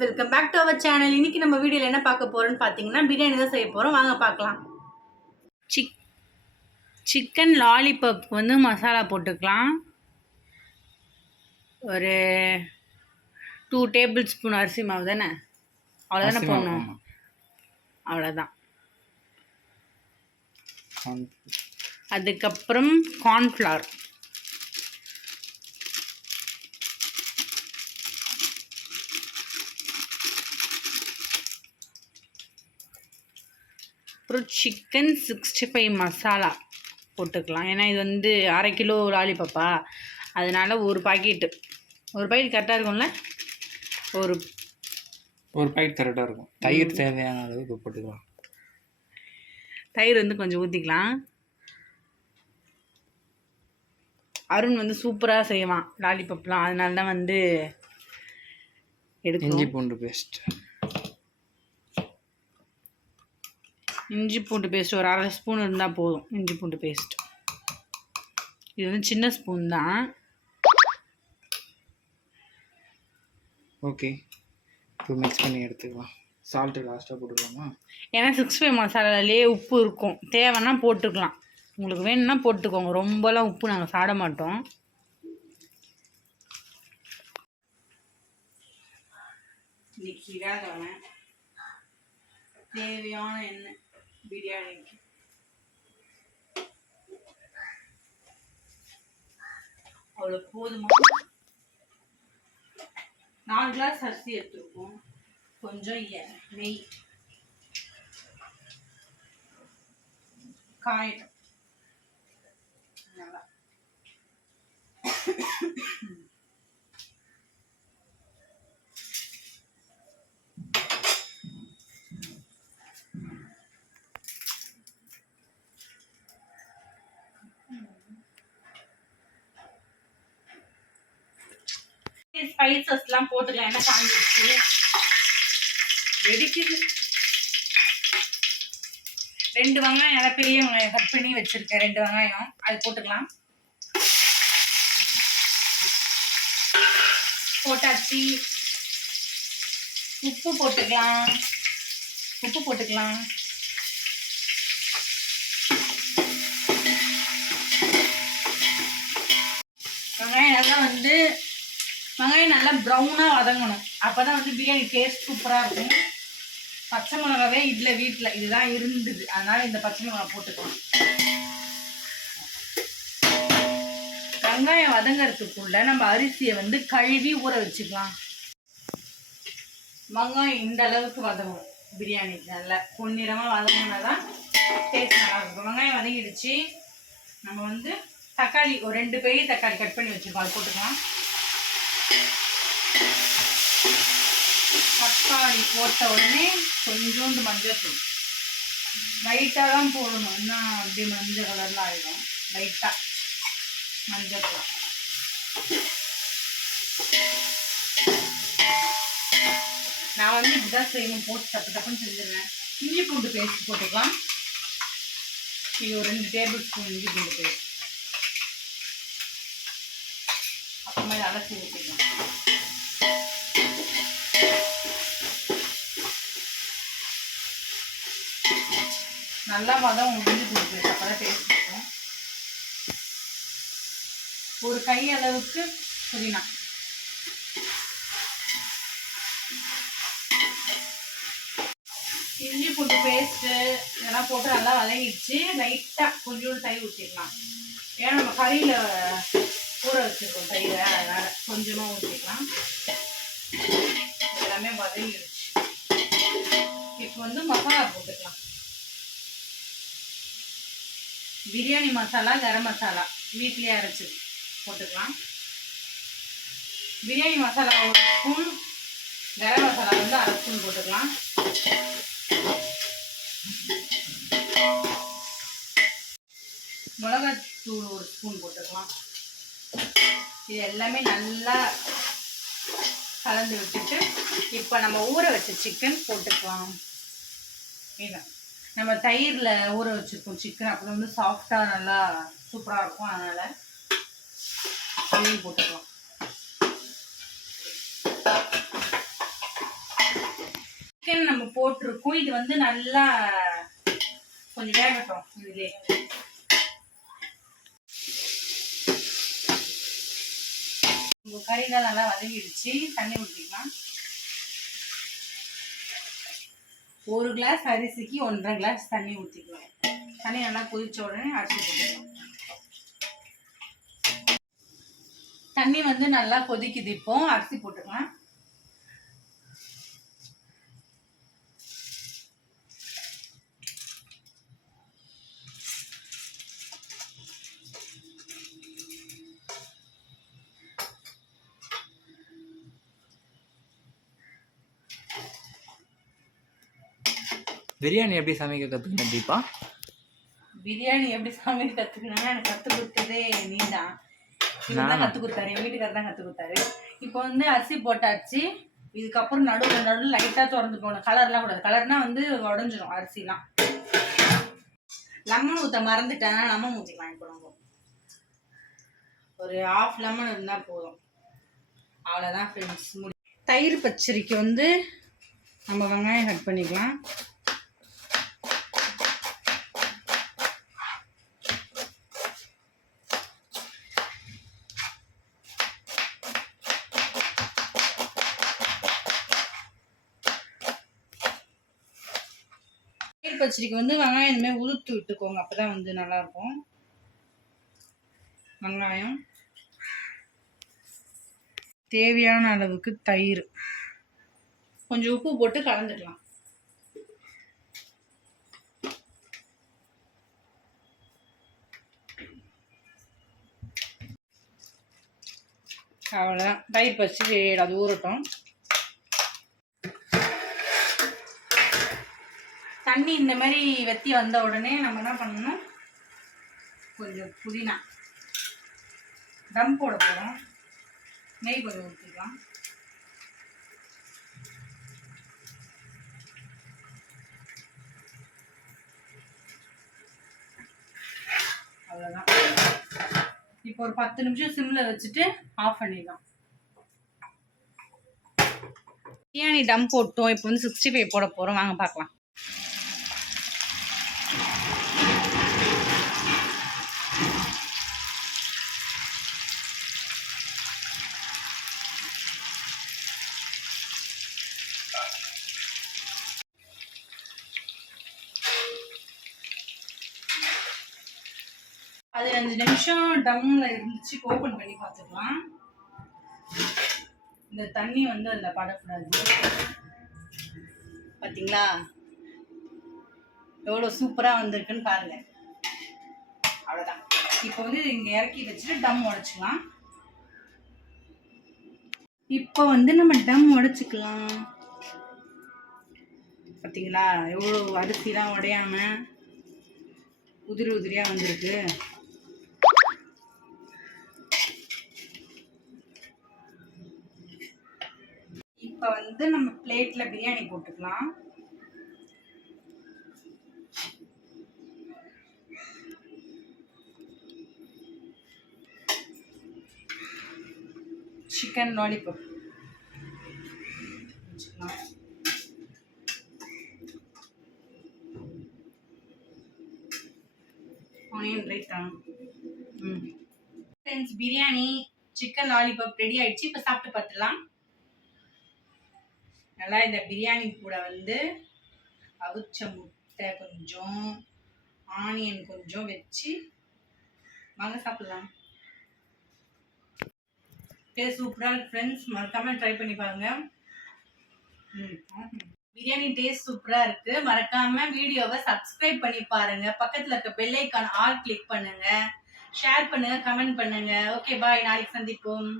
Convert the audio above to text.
Welcome back to our channel. இன்னைக்கு நம்ம வீடியோவில் என்ன பார்க்க போகிறோம்னு பார்த்தீங்கன்னா பிரியாணி தான் செய்ய போகிறோம். வாங்க பார்க்கலாம். சிக்கன் லாலிபப் வந்து மசாலா போட்டுக்கலாம். ஒரு 2 டேபிள் ஸ்பூன் அரிசி மாவு தானே, அவ்வளோதானே போடணும். அவ்வளோதான். அதுக்கப்புறம் கார்ன்ஃப்ளவர், அப்புறம் சிக்கன் 65 மசாலா போட்டுக்கலாம். ஏன்னா இது வந்து 1/2 கிலோ லாலிபப்பா, அதனால் ஒரு பாக்கெட் கரெக்டாக இருக்கும்ல. ஒரு பாக்கெட் கரெக்டாக இருக்கும். தயிர் தேவையான அளவுக்கு போட்டுக்கலாம். தயிர் வந்து கொஞ்சம் ஊற்றிக்கலாம். அருண் வந்து சூப்பராக செய்வான் லாலிபப்லாம், அதனால தான் வந்து எடுக்கும். இஞ்சி பூண்டு பேஸ்ட் ஒரு 1/2 ஸ்பூன் இருந்தால் போதும். இஞ்சி பூண்டு பேஸ்ட் இது வந்து சின்ன ஸ்பூன் தான். ஓகே, இப்போ மிக்ஸ் பண்ணி எடுத்துக்கலாம். சால்ட்டு லாஸ்ட்டாக போட்டுக்கலாமா? ஏன்னா 65 மசாலாலேயே உப்பு இருக்கும், தேவைன்னா போட்டுக்கலாம். உங்களுக்கு வேணும்னா போட்டுக்கோங்க. ரொம்பலாம் உப்பு நாங்கள் சாப்பிட மாட்டோம். தேவையான எண்ணெய் பிரியாணிக்கு அவ்வளோ போதுமா. 4 கிளாஸ் அரிசி எடுத்துருக்கோம். கொஞ்சம் நெய் காயட்டும் நல்லா. ஸ்பைசஸ்லாம் போட்டுக்கலாம். என்ன காஞ்சிடுச்சு, வெடிக்குது. 2 வெங்காயம், நல்லா பெரிய வெங்காயம் கட் பண்ணி வச்சிருக்கேன். 2 வெங்காயம் அது போட்டுக்கலாம். போட்டாச்சு. உப்பு போட்டுக்கலாம். வெங்காயம் நல்லா ப்ரௌனாக வதங்கணும். அப்போ தான் வந்து பிரியாணி டேஸ்ட் சூப்பராக இருக்கும். பச்சை மிளகாவே இல்லை வீட்டில், இதுதான் இருந்தது, அதனால் இந்த பச்சை மிளகா போட்டுக்கலாம். வெங்காயம் வதங்கிறதுக்குள்ள நம்ம அரிசியை வந்து கழுவி ஊற வச்சுக்கலாம். வெங்காயம் இந்த அளவுக்கு வதங்கணும். பிரியாணிக்கு நல்லா பொன்னிறமாக வதங்கினா தான் டேஸ்ட் நல்லா இருக்கும். வெங்காயம் வதங்கிடுச்சு. நம்ம வந்து தக்காளி ஒரு 2 பெரிய தக்காளி கட் பண்ணி வச்சுருக்கோம், அது போட்டுக்கலாம். தக்காளி போட்ட உடனே கொஞ்சோண்டு மஞ்சள் தூள் லைட்டாக தான் போடணும், இன்னும் அப்படியே மஞ்சள் கலரில் ஆகிடும். லைட்டாக மஞ்சள் தூள். நான் வந்து இப்படிதான் செய்யணும், போட்டு டப்புன்னு செஞ்சிருவேன். இஞ்சி பூண்டு பேஸ்ட் போட்டுக்கலாம். இது ஒரு 2 டேபிள் ஸ்பூன் இஞ்சி பூண்டு பேஸ்ட். அப்புறமா அலசி ஊற்றிக்கலாம். நல்லா மதம் இஞ்சி பூண்டு பேஸ்ட், அப்போ தான் டேஸ்ட் இருக்கும். ஒரு கை அளவுக்கு புதினா, இஞ்சி பூண்டு பேஸ்ட்டு இதெல்லாம் போட்டு நல்லா வதங்கிடுச்சு. லைட்டாக கொஞ்சோண்டு தயிர் ஊற்றிக்கலாம். ஏன்னா நம்ம கறியில் ஊற வச்சுருக்கோம் தயிரை, அதனால் கொஞ்சமாக ஊற்றிக்கலாம். எல்லாமே வதங்கிடுச்சு. இப்போ வந்து மசாலா போட்டுக்கலாம். பிரியாணி மசாலா, கரம் மசாலா வீட்டிலே அரைச்சி போட்டுக்கலாம். பிரியாணி மசாலா 1 ஸ்பூன், கரம் மசாலா வந்து 1/2 ஸ்பூன் போட்டுக்கலாம். மிளகாத்தூள் 1 ஸ்பூன் போட்டுக்கலாம். இது எல்லாமே நல்லா கலந்து விட்டுட்டு இப்போ நம்ம ஊற வச்ச சிக்கன் போட்டுக்கலாம். இதுதான் நம்ம தயிரில் ஊற வச்சுருக்கோம் சிக்கன், அப்புறம் வந்து சாஃப்டாக நல்லா சூப்பராக இருக்கும். அதனால் அதையும் போட்டுக்கலாம். சிக்கன் நம்ம போட்டிருக்கோம். இது வந்து நல்லா கொஞ்சம் வேகட்டும். இதுலேயே உங்கள் கறிலாம் நல்லா வதங்கிடுச்சு. தண்ணி ஊற்றிக்கலாம். 1 கிளாஸ் அரிசிக்கு 1.5 கிளாஸ் தண்ணி ஊற்றிக்கலாம். தண்ணி நல்லா கொதிச்ச உடனே அரிசி போட்டுக்கலாம். தண்ணி வந்து நல்லா கொதிக்குது. இப்போ அரிசி போட்டுக்கலாம். பிரியாணி எப்படி சமைக்க கற்றுக்கணும் தீபா? பிரியாணி எப்படி சமைக்க கற்றுக்கணும்னா எனக்கு கற்றுக் கொடுத்ததே நீ தான். இவர் தான் கற்றுக் கொடுத்தாரு. என் வீட்டுக்காரர் தான் கற்றுக் கொடுத்தாரு. இப்போ வந்து அரிசி போட்டாச்சு. இதுக்கப்புறம் நடுவில் லைட்டாக திறந்து போகணும். கலர்லாம் கூடாது. கலர்னா வந்து உடஞ்சிடும் அரிசிலாம். லெமன் ஊற்ற மறந்துட்டேன். லெமன் ஊற்றிக்கலாம். இப்போ நம்ம ஒரு 1/2 லெமன் இருந்தால் போதும். அவ்வளோதான் ஃப்ரெண்ட்ஸ். தயிர் பச்சடிக்கு வந்து நம்ம வெங்காயம் கட் பண்ணிக்கலாம். தயிர் பச்சடிக்கு வந்து வெங்காயம் இனிமேல் உதுத்து விட்டுக்கோங்க. அப்போ தான் வந்து நல்லாயிருக்கும். வெங்காயம், தேவையான அளவுக்கு தயிர், கொஞ்சம் உப்பு போட்டு கலந்துக்கலாம். அவ்வளோதான். தயிர் பச்சடி அது ஊறட்டும். தண்ணி இந்த மாதிரி வெத்தி வந்த உடனே நம்ம என்ன பண்ணணும், கொஞ்சம் புதினா தம் போட போகிறோம். நெய் கொஞ்சம் ஊற்றிக்கலாம். அவ்வளோதான். இப்போ ஒரு 10 நிமிஷம் சிம்மில் வச்சுட்டு ஆஃப் பண்ணிடலாம். பிரியாணி டம் போட்டோம். இப்போ வந்து 65 போட போகிறோம். வாங்க பார்க்கலாம். அது 5 நிமிஷம் டம்ல இருந்துச்சு. ஓப்பன் பண்ணி பார்த்துக்கலாம். இந்த தண்ணி வந்து அதில் படக்கூடாது. பார்த்தீங்களா எவ்வளோ சூப்பராக வந்திருக்குன்னு பாருங்க. அவ்வளோதான். இப்போ வந்து இங்கே இறக்கி வச்சுட்டு டம் உடைச்சிக்கலாம். இப்போ வந்து நம்ம டம் உடைச்சிக்கலாம். பார்த்தீங்களா எவ்வளோ அரிசிலாம் உடையாம உதிரி உதிரியாக வந்திருக்கு. இப்போ வந்து நம்ம பிளேட்டில் பிரியாணி போட்டுக்கலாம். சிக்கன் லாலிபாப் வச்சுக்கலாம். Onion raita. Friends, biryani chicken lollipop ready ஆயிடுச்சு. இப்போ சாப்பிட்டு பார்த்துலாம். நல்லா இந்த பிரியாணி கூட வந்து அவிச்ச முட்டை கொஞ்சம், ஆனியன் கொஞ்சம் வச்சு வாங்க சாப்பிடலாம். சூப்பராக இருக்கு ஃப்ரெண்ட்ஸ். மறக்காம ட்ரை பண்ணி பாருங்க. பிரியாணி டேஸ்ட் சூப்பராக இருக்கு. மறக்காம வீடியோவை சப்ஸ்கிரைப் பண்ணி பாருங்க. பக்கத்தில் இருக்க பெல் ஐகான் ஆல் கிளிக் பண்ணுங்க. ஷேர் பண்ணுங்க, கமெண்ட் பண்ணுங்க. Okay bye. நாளைக்கு சந்திப்போம்.